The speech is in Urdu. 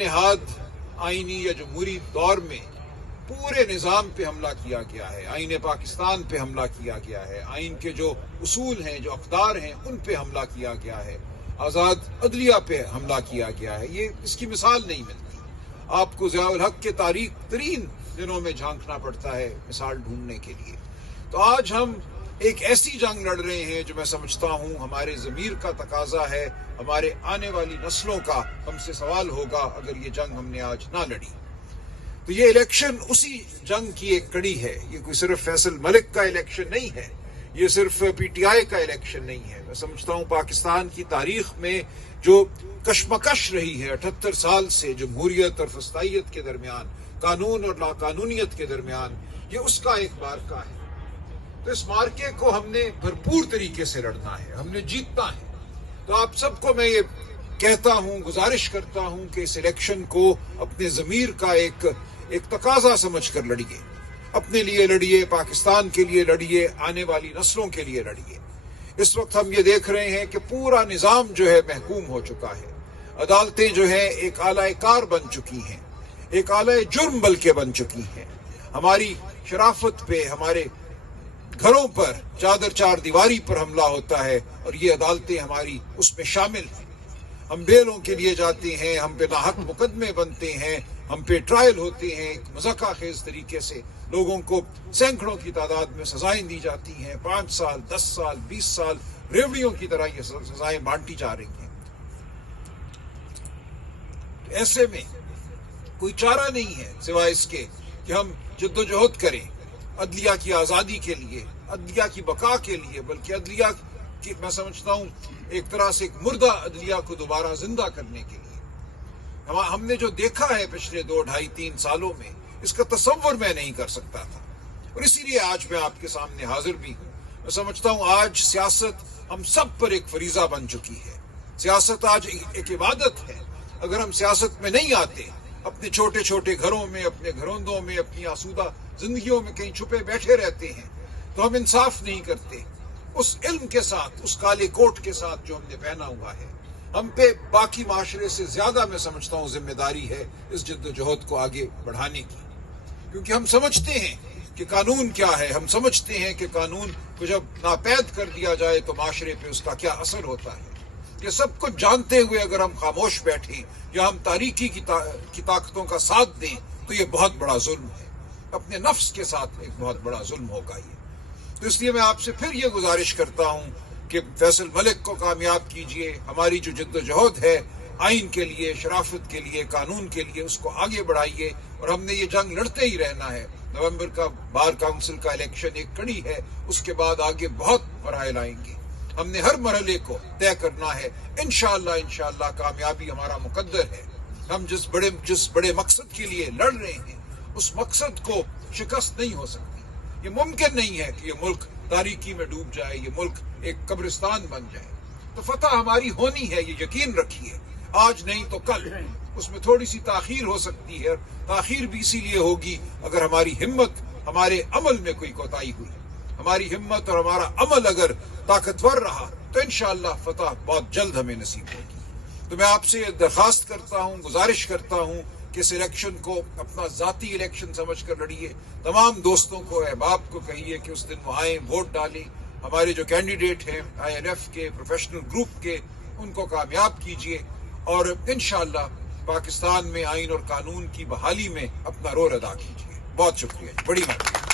نہاد آئینی یا جمہوری دور میں پورے نظام پہ حملہ کیا گیا ہے، آئین پاکستان پہ حملہ کیا گیا ہے، آئین کے جو اصول ہیں، جو اقدار ہیں، ان پہ حملہ کیا گیا ہے، آزاد عدلیہ پہ حملہ کیا گیا ہے. یہ اس کی مثال نہیں ملتی. آپ کو ضیاء الحق کے تاریخ ترین دنوں میں جھانکنا پڑتا ہے مثال ڈھونڈنے کے لیے. تو آج ہم ایک ایسی جنگ لڑ رہے ہیں جو میں سمجھتا ہوں ہمارے ضمیر کا تقاضا ہے، ہمارے آنے والی نسلوں کا ہم سے سوال ہوگا اگر یہ جنگ ہم نے آج نہ لڑی. تو یہ الیکشن اسی جنگ کی ایک کڑی ہے. یہ کوئی صرف فیصل ملک کا الیکشن نہیں ہے، یہ صرف پی ٹی آئی کا الیکشن نہیں ہے. میں سمجھتا ہوں پاکستان کی تاریخ میں جو کشمکش رہی ہے 78 سال سے جمہوریت اور فسطائیت کے درمیان، قانون اور لاقانونیت کے درمیان، یہ اس کا ایک مارکہ ہے. تو اس مارکے کو ہم نے بھرپور طریقے سے لڑنا ہے، ہم نے جیتنا ہے. تو آپ سب کو میں یہ کہتا ہوں، گزارش کرتا ہوں کہ اس الیکشن کو اپنے ضمیر کا ایک تقاضا سمجھ کر لڑیے. اپنے لیے لڑیے، پاکستان کے لیے لڑیے، آنے والی نسلوں کے لیے لڑیے. اس وقت ہم یہ دیکھ رہے ہیں کہ پورا نظام جو ہے محکوم ہو چکا ہے. عدالتیں جو ہیں ایک آلہ کار بن چکی ہیں، ایک آلہ جرم بلکہ بن چکی ہیں. ہماری شرافت پہ، ہمارے گھروں پر چادر چار دیواری پر حملہ ہوتا ہے اور یہ عدالتیں ہماری اس میں شامل ہیں. ہم بیلوں کے لیے جاتے ہیں، ہم پہ ناحق مقدمے بنتے ہیں، ہم پہ ٹرائل ہوتے ہیں. ایک مذاق خیز طریقے سے لوگوں کو سینکڑوں کی تعداد میں سزائیں دی جاتی ہیں، 5 سال، 10 سال، 20 سال، ریوڑیوں کی طرح یہ سزائیں بانٹی جا رہی ہیں. ایسے میں کوئی چارہ نہیں ہے سوائے اس کے کہ ہم جد و جہد کریں عدلیہ کی آزادی کے لیے، عدلیہ کی بقا کے لیے، بلکہ عدلیہ کی میں سمجھتا ہوں ایک طرح سے ایک مردہ عدلیہ کو دوبارہ زندہ کرنے کے لیے. ہم نے جو دیکھا ہے پچھلے 2، 2.5، 3 سالوں میں، اس کا تصور میں نہیں کر سکتا تھا، اور اسی لیے آج میں آپ کے سامنے حاضر بھی ہوں. میں سمجھتا ہوں آج سیاست ہم سب پر ایک فریضہ بن چکی ہے. سیاست آج ایک عبادت ہے. اگر ہم سیاست میں نہیں آتے، اپنے چھوٹے چھوٹے گھروں میں، اپنے گھروندوں میں، اپنی آسودہ زندگیوں میں کہیں چھپے بیٹھے رہتے ہیں، تو ہم انصاف نہیں کرتے. اس علم کے ساتھ، اس کالے کوٹ کے ساتھ جو ہم نے پہنا ہوا ہے، ہم پہ باقی معاشرے سے زیادہ میں سمجھتا ہوں ذمہ داری ہے اس جد و جہد کو آگے بڑھانے کی. کیونکہ ہم سمجھتے ہیں کہ قانون کیا ہے، ہم سمجھتے ہیں کہ قانون کو جب ناپید کر دیا جائے تو معاشرے پہ اس کا کیا اثر ہوتا ہے. یہ سب کچھ جانتے ہوئے اگر ہم خاموش بیٹھیں یا ہم تاریکی کی طاقتوں کا ساتھ دیں تو یہ بہت بڑا ظلم ہے. اپنے نفس کے ساتھ ایک بہت بڑا ظلم ہوگا یہ. تو اس لیے میں آپ سے پھر یہ گزارش کرتا ہوں کہ فیصل ملک کو کامیاب کیجئے. ہماری جو جد و جہد ہے آئین کے لیے، شرافت کے لیے، قانون کے لیے، اس کو آگے بڑھائیے. اور ہم نے یہ جنگ لڑتے ہی رہنا ہے. نومبر کا بار کونسل کا الیکشن ایک کڑی ہے، اس کے بعد آگے بہت مراحل آئیں گے. ہم نے ہر مرحلے کو طے کرنا ہے. انشاءاللہ کامیابی ہمارا مقدر ہے. ہم جس بڑے مقصد کے لیے لڑ رہے ہیں، اس مقصد کو شکست نہیں ہو سکتی. یہ ممکن نہیں ہے کہ یہ ملک تاریکی میں ڈوب جائے، یہ ملک ایک قبرستان بن جائے. تو فتح ہماری ہونی ہے، یہ یقین رکھیے. آج نہیں تو کل. اس میں تھوڑی سی تاخیر ہو سکتی ہے. تاخیر بھی اسی لیے ہوگی اگر ہماری ہمت، ہمارے عمل میں کوئی کوتاہی ہوئی. ہماری ہمت اور ہمارا عمل اگر طاقتور رہا تو انشاءاللہ فتح بہت جلد ہمیں نصیب ہوگی. تو میں آپ سے درخواست کرتا ہوں، گزارش کرتا ہوں کہ اس الیکشن کو اپنا ذاتی الیکشن سمجھ کر لڑیے. تمام دوستوں کو، احباب کو کہیے کہ اس دن وہ آئیں، ووٹ ڈالیں. ہمارے جو کینڈیڈیٹ ہیں INF کے، پروفیشنل گروپ کے، ان کو کامیاب کیجیے. اور انشاءاللہ پاکستان میں آئین اور قانون کی بحالی میں اپنا رول ادا کیجیے. بہت شکریہ، بڑی مہربانی.